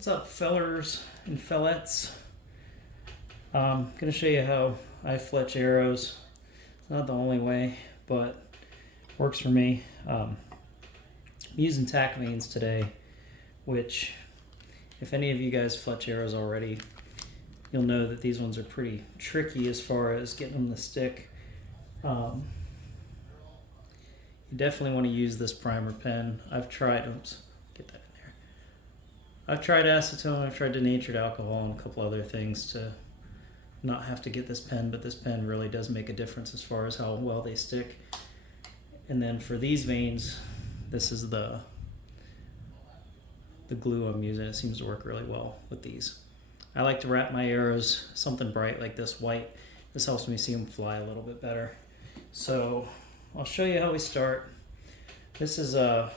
What's up, fellers and fellettes? I'm going to show you how I fletch arrows. It's not the only way, but works for me. I'm using tack vanes today, which if any of you guys fletch arrows already, you'll know that these ones are pretty tricky as far as getting them to stick. You definitely want to use this primer pen. I've tried, oops, get that in there. I've tried acetone, I've tried denatured alcohol and a couple other things to not have to get this pen, but this pen really does make a difference as far as how well they stick. And then for these vanes, this is the glue I'm using. It seems to work really well with these. I like to wrap my arrows something bright like this white. This helps me see them fly a little bit better. So I'll show you how we start. This is a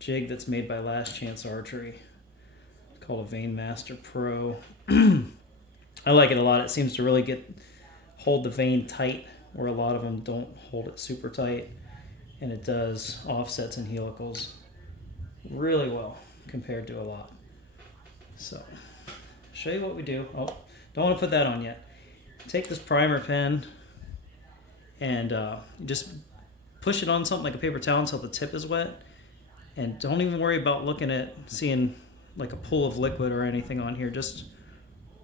jig that's made by Last Chance Archery. It's called a Vane Master Pro. I like it a lot. It seems to really hold the vane tight where a lot of them don't hold it super tight. And it does offsets and helicals really well compared to a lot. So, show you what we do. Oh, don't want to put that on yet. Take this primer pen and just push it on something like a paper towel until the tip is wet. And don't even worry about seeing like a pool of liquid or anything on here. Just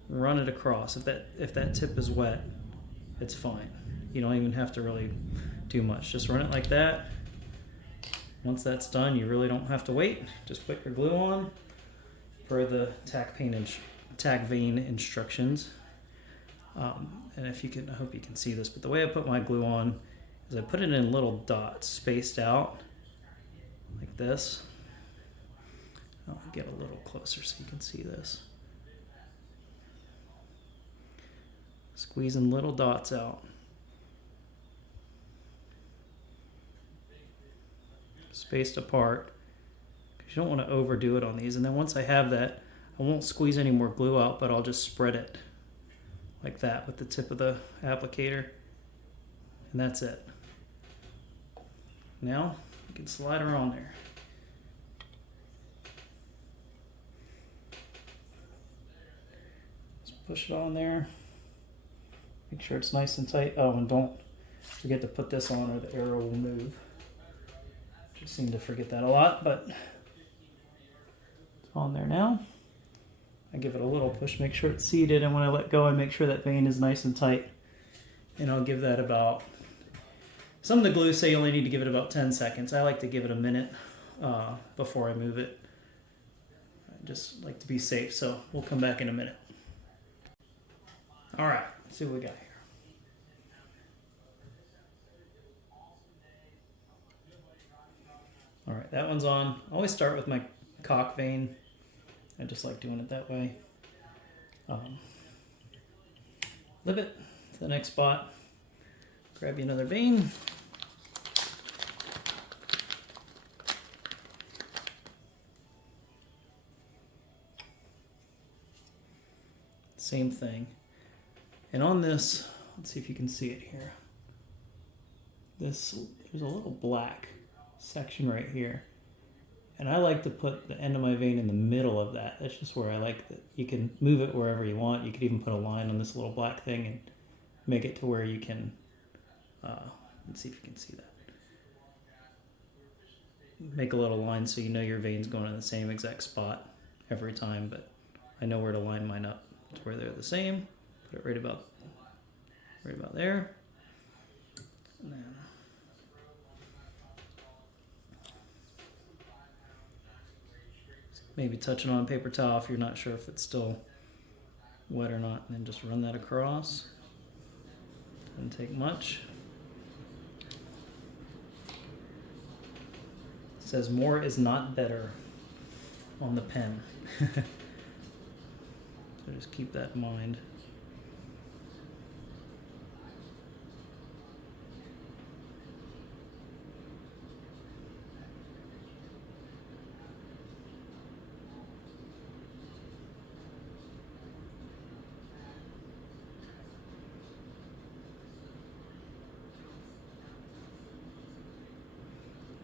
run it across. If that tip is wet, it's fine. You don't even have to really do much. Just run it like that. Once that's done, you really don't have to wait. Just put your glue on per the tack vane instructions. And if you can, I hope you can see this, but the way I put my glue on is I put it in little dots spaced out like this. I'll get a little closer so you can see this. Squeezing little dots out. Spaced apart, because you don't want to overdo it on these. And then once I have that, I won't squeeze any more glue out, but I'll just spread it like that with the tip of the applicator, and that's it. Now you can slide her on there. Just push it on there. Make sure it's nice and tight. Oh, and don't forget to put this on or the arrow will move. Just seem to forget that a lot, but it's on there now. I give it a little push, make sure it's seated, and when I let go, I make sure that vane is nice and tight. And I'll give that about, some of the glues say you only need to give it about 10 seconds. I like to give it a minute before I move it. I just like to be safe, so we'll come back in a minute. All right, let's see what we got here. All right, that one's on. I always start with my cock vane. I just like doing it that way. Flip it to the next spot. Grab you another vane. Same thing. And on this, let's see if you can see it here. There's a little black section right here. And I like to put the end of my vane in the middle of that. That's just where I like that. You can move it wherever you want. You could even put a line on this little black thing and make it to where you can, let's see if you can see that. Make a little line so you know your vane's going in the same exact spot every time, but I know where to line mine up. It's where they're the same. Put it right about there. And then maybe touch it on a paper towel if you're not sure if it's still wet or not, and then just run that across. Doesn't take much. It says more is not better on the pen. So just keep that in mind.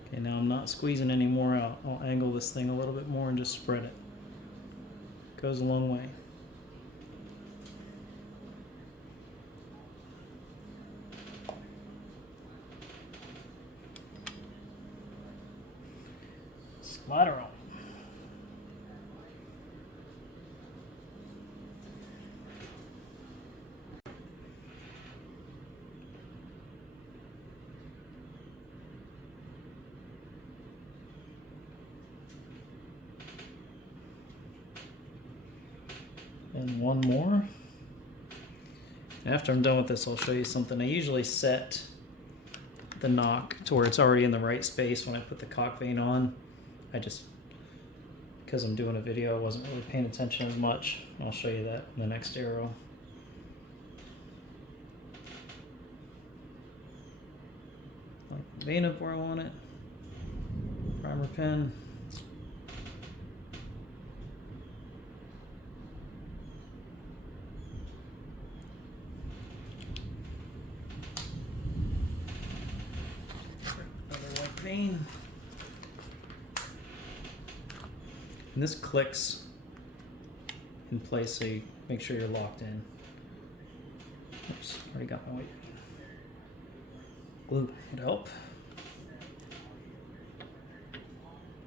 Okay, now I'm not squeezing anymore, I'll angle this thing a little bit more and just spread it. Goes a long way. Lateral. And one more. After I'm done with this, I'll show you something. I usually set the knock to where it's already in the right space when I put the cock vane on. I just, because I'm doing a video, I wasn't really paying attention as much. I'll show you that in the next arrow. Like the vane up where I want it. Primer pin. Another white vane. And this clicks in place, so you make sure you're locked in. Oops, already got my white. Glue would help.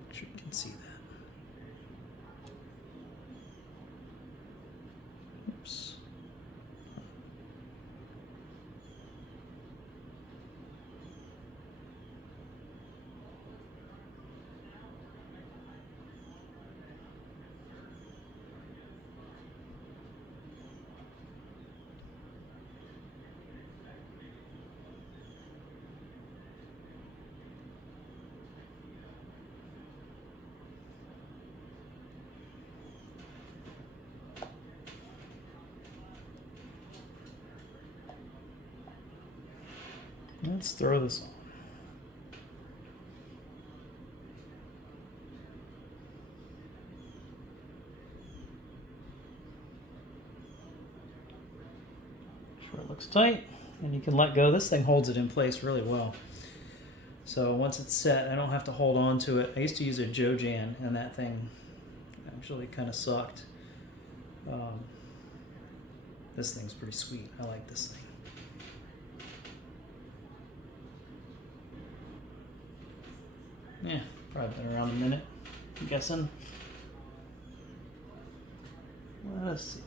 Make sure you can see that. Oops. Let's throw this on. Sure, it looks tight, and you can let go. This thing holds it in place really well. So once it's set, I don't have to hold on to it. I used to use a Jojan, and that thing actually kind of sucked. This thing's pretty sweet. I like this thing. Yeah, probably been around a minute, I'm guessing. Let us see.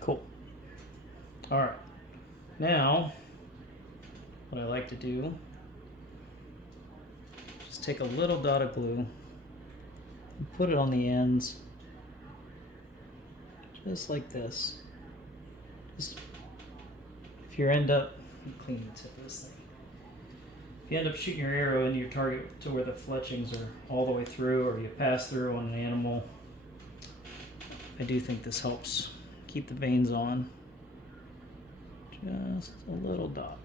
Cool. All right. Now, what I like to do, just take a little dot of glue and put it on the ends, just like this. Just, if you end up, clean the tip of this thing. If you end up shooting your arrow into your target to where the fletchings are all the way through, or you pass through on an animal, I do think this helps keep the veins on. Just a little dot.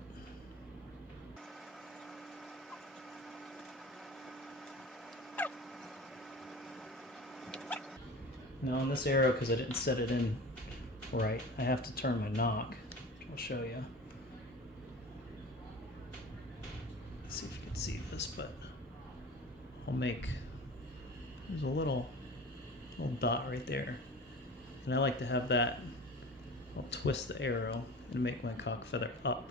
Now on this arrow, because I didn't set it in right, I have to turn my knock, which I'll show you. See if you can see this, but I'll make, there's a little dot right there, and I like to have that. I'll twist the arrow and make my cock feather up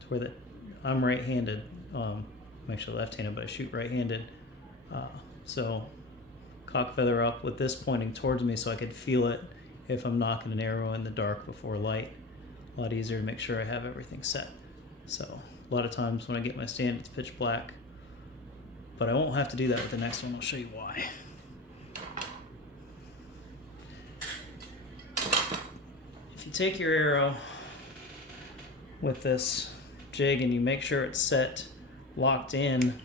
to where that I'm right-handed. I'm actually left-handed, but I shoot right-handed. So cock feather up with this pointing towards me, so I could feel it if I'm knocking an arrow in the dark before light. A lot easier to make sure I have everything set. So a lot of times when I get my stand, it's pitch black, but I won't have to do that with the next one. I'll show you why. If you take your arrow with this jig and you make sure it's set, locked in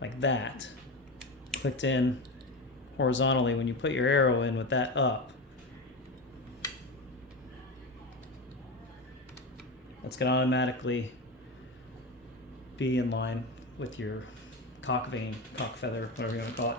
like that, clicked in horizontally, when you put your arrow in with that up, that's going to automatically be in line with your cock vane, cock feather, whatever you want to call it.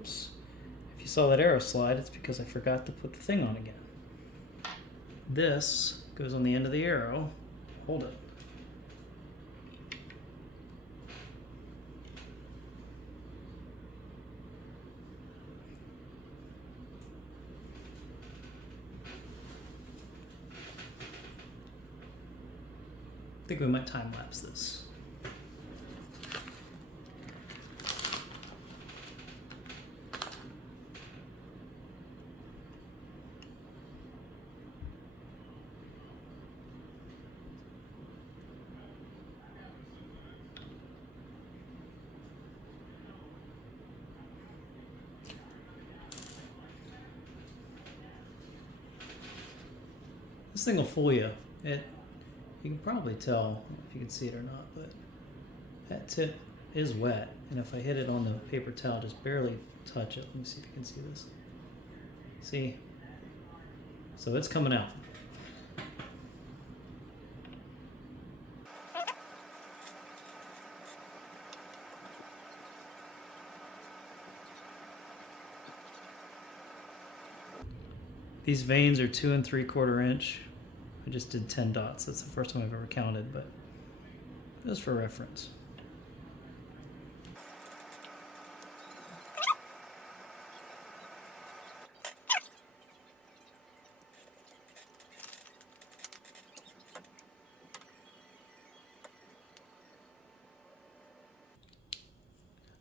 whoops. If you saw that arrow slide, it's because I forgot to put the thing on again. This goes on the end of the arrow. Hold it. I think we might time lapse this. This thing will fool you. You can probably tell if you can see it or not, but that tip is wet. And if I hit it on the paper towel, just barely touch it. Let me see if you can see this. See? So it's coming out. These veins are 2 3/4 inch. I just did 10 dots. That's the first time I've ever counted, but just for reference.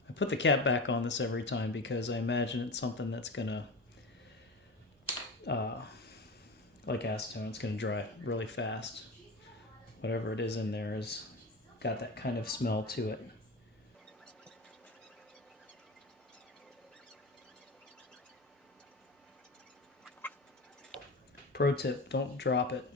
I put the cap back on this every time because I imagine it's something that's gonna like acetone, it's going to dry really fast. Whatever it is in there has got that kind of smell to it. Pro tip, don't drop it.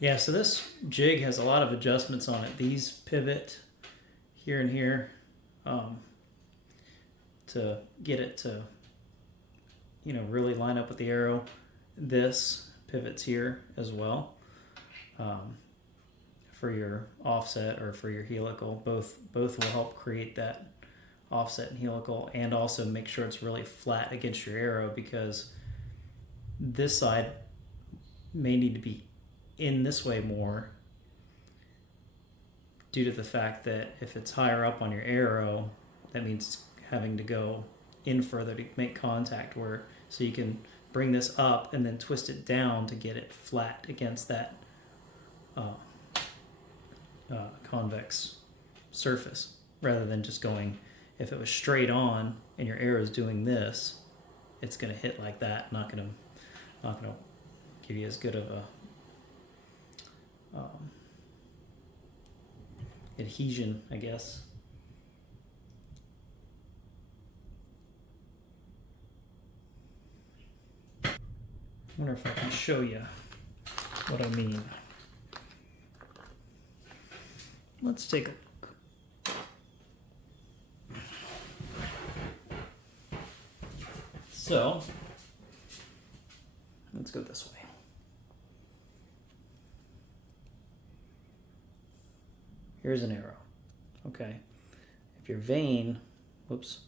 Yeah, so this jig has a lot of adjustments on it. These pivot here and here to get it to, really line up with the arrow. This pivots here as well for your offset or for your helical. Both will help create that offset and helical, and also make sure it's really flat against your arrow, because this side may need to be in this way more due to the fact that if it's higher up on your arrow, that means having to go in further to make contact, so you can bring this up and then twist it down to get it flat against that convex surface, rather than just going, if it was straight on and your arrow is doing this, it's going to hit like that, not going to give you as good of a adhesion, I guess. I wonder if I can show you what I mean. Let's take a look. So, let's go this way. Here's an arrow, okay? If your vein, whoops,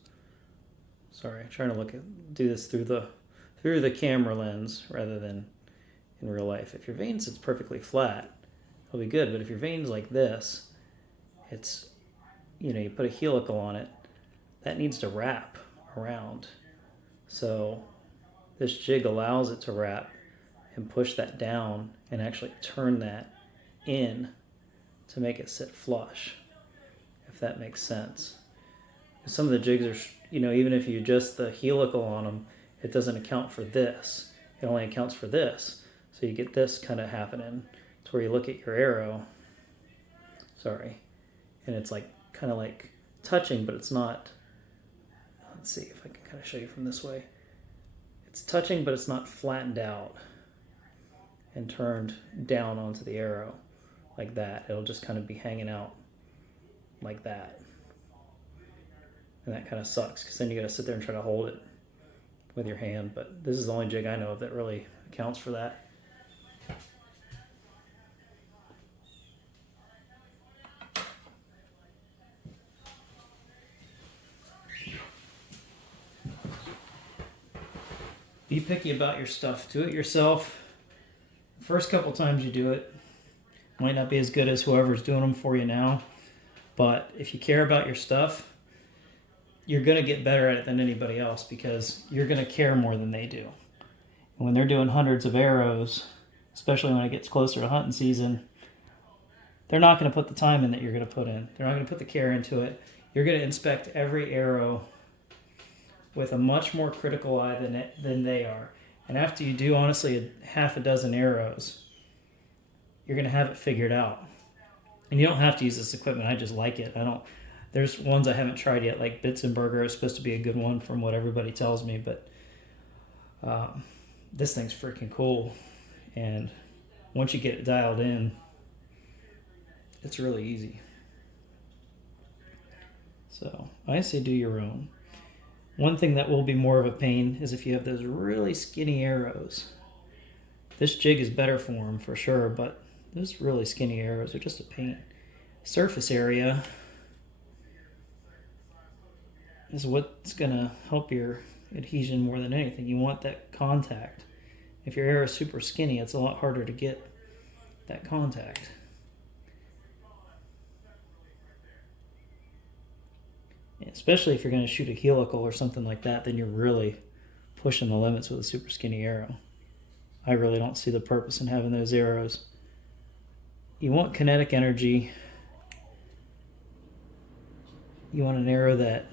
sorry, I'm trying to do this through the camera lens rather than in real life. If your vein sits perfectly flat, it'll be good, but if your vein's like this, it's, you put a helical on it, that needs to wrap around. So this jig allows it to wrap and push that down and actually turn that in to make it sit flush, if that makes sense. Some of the jigs are, even if you adjust the helical on them, it doesn't account for this. It only accounts for this. So you get this kind of happening. It's where you look at your arrow, and it's kind of like touching, but it's not. Let's see if I can kind of show you from this way. It's touching, but it's not flattened out and turned down onto the arrow like that. It'll just kind of be hanging out like that. And that kind of sucks, because then you got to sit there and try to hold it with your hand, but this is the only jig I know of that really accounts for that. Be picky about your stuff. Do it yourself. First couple times you do it, might not be as good as whoever's doing them for you now, but if you care about your stuff, you're going to get better at it than anybody else because you're going to care more than they do. And when they're doing hundreds of arrows, especially when it gets closer to hunting season, they're not going to put the time in that you're going to put in. They're not going to put the care into it. You're going to inspect every arrow with a much more critical eye than they are. And after you do, honestly, half a dozen arrows, you're going to have it figured out. And you don't have to use this equipment. I just like it. There's ones I haven't tried yet, like Bitzenberger is supposed to be a good one from what everybody tells me, but this thing's freaking cool. And once you get it dialed in, it's really easy. So I say do your own. One thing that will be more of a pain is if you have those really skinny arrows. This jig is better for them for sure, but those really skinny arrows are just a pain. Surface area is what's going to help your adhesion more than anything. You want that contact. If your arrow is super skinny, it's a lot harder to get that contact. Especially if you're going to shoot a helical or something like that, then you're really pushing the limits with a super skinny arrow. I really don't see the purpose in having those arrows. You want kinetic energy. You want an arrow that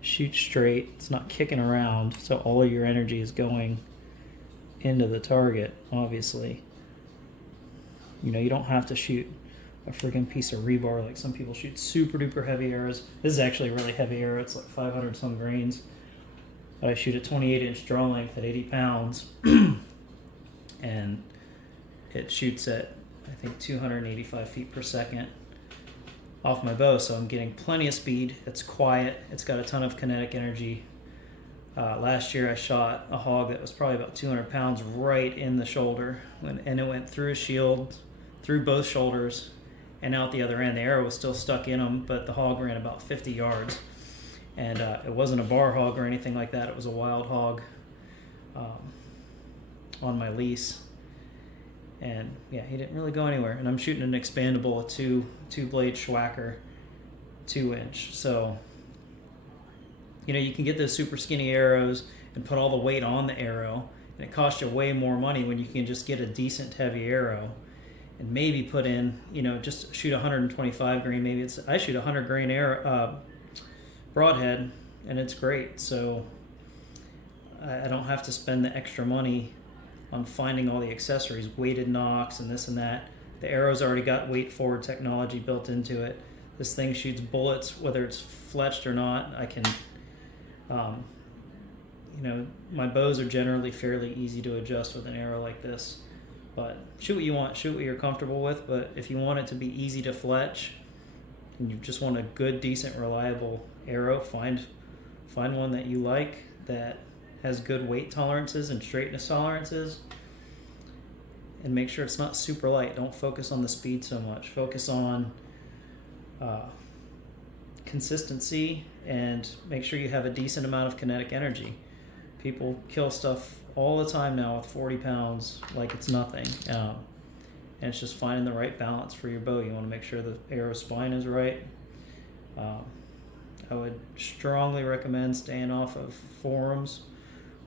shoots straight. It's not kicking around, so all of your energy is going into the target, obviously. You don't have to shoot a freaking piece of rebar like some people shoot super duper heavy arrows. This is actually a really heavy arrow. It's like 500 some grains. But I shoot a 28-inch draw length at 80 pounds. And it shoots at, I think, 285 feet per second off my bow. So I'm getting plenty of speed. It's quiet. It's got a ton of kinetic energy. Last year I shot a hog that was probably about 200 pounds right in the shoulder. And it went through his shield, through both shoulders, and out the other end. The arrow was still stuck in him, but the hog ran about 50 yards. And it wasn't a bar hog or anything like that. It was a wild hog on my lease. And yeah, he didn't really go anywhere. And I'm shooting an expandable, a two-blade Schwacker 2-inch. So, you can get those super skinny arrows and put all the weight on the arrow. And it costs you way more money when you can just get a decent heavy arrow. And maybe put in, just shoot 125 grain. I shoot 100 grain arrow, broadhead, and it's great. So I don't have to spend the extra money on finding all the accessories, weighted nocks and this and that. The arrow's already got weight forward technology built into it. This thing shoots bullets, whether it's fletched or not. I can, my bows are generally fairly easy to adjust with an arrow like this. But shoot what you want, shoot what you're comfortable with. But if you want it to be easy to fletch, and you just want a good, decent, reliable arrow, find one that you like that has good weight tolerances and straightness tolerances, and make sure it's not super light. Don't focus on the speed so much. Focus on consistency, and make sure you have a decent amount of kinetic energy. People kill stuff all the time now with 40 pounds like it's nothing. And it's just finding the right balance for your bow. You want to make sure the arrow spine is right. I would strongly recommend staying off of forums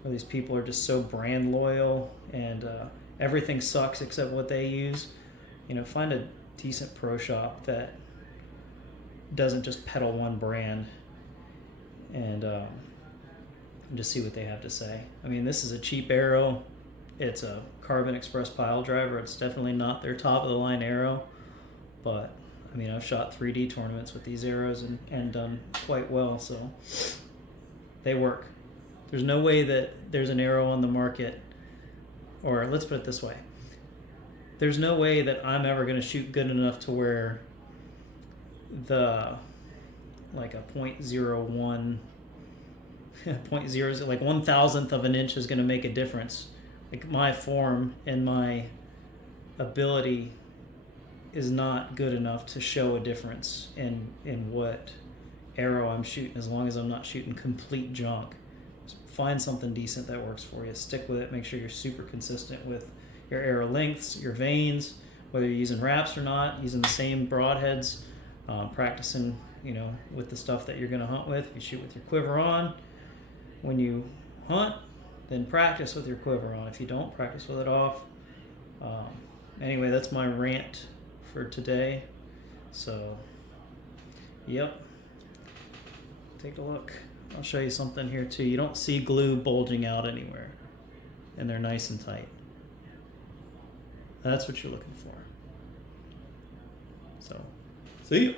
where these people are just so brand loyal and everything sucks except what they use. Find a decent pro shop that doesn't just peddle one brand, and just see what they have to say. This is a cheap arrow. It's a Carbon Express pile driver. It's definitely not their top of the line arrow, but I've shot 3D tournaments with these arrows and done quite well, so they work. There's no way that there's an arrow on the market, or let's put it this way, there's no way that I'm ever going to shoot good enough to where a .01 .0, like 1,000th of an inch is going to make a difference. Like my form and my ability is not good enough to show a difference in what arrow I'm shooting, as long as I'm not shooting complete junk. Just find something decent that works for you. Stick with it. Make sure you're super consistent with your arrow lengths, your vanes, whether you're using wraps or not, using the same broadheads, practicing, with the stuff that you're going to hunt with. You shoot with your quiver on. When you hunt, then practice with your quiver on. If you don't, practice with it off. Anyway, that's my rant for today. So, yep. Take a look. I'll show you something here too. You don't see glue bulging out anywhere, and they're nice and tight. That's what you're looking for. So, see you.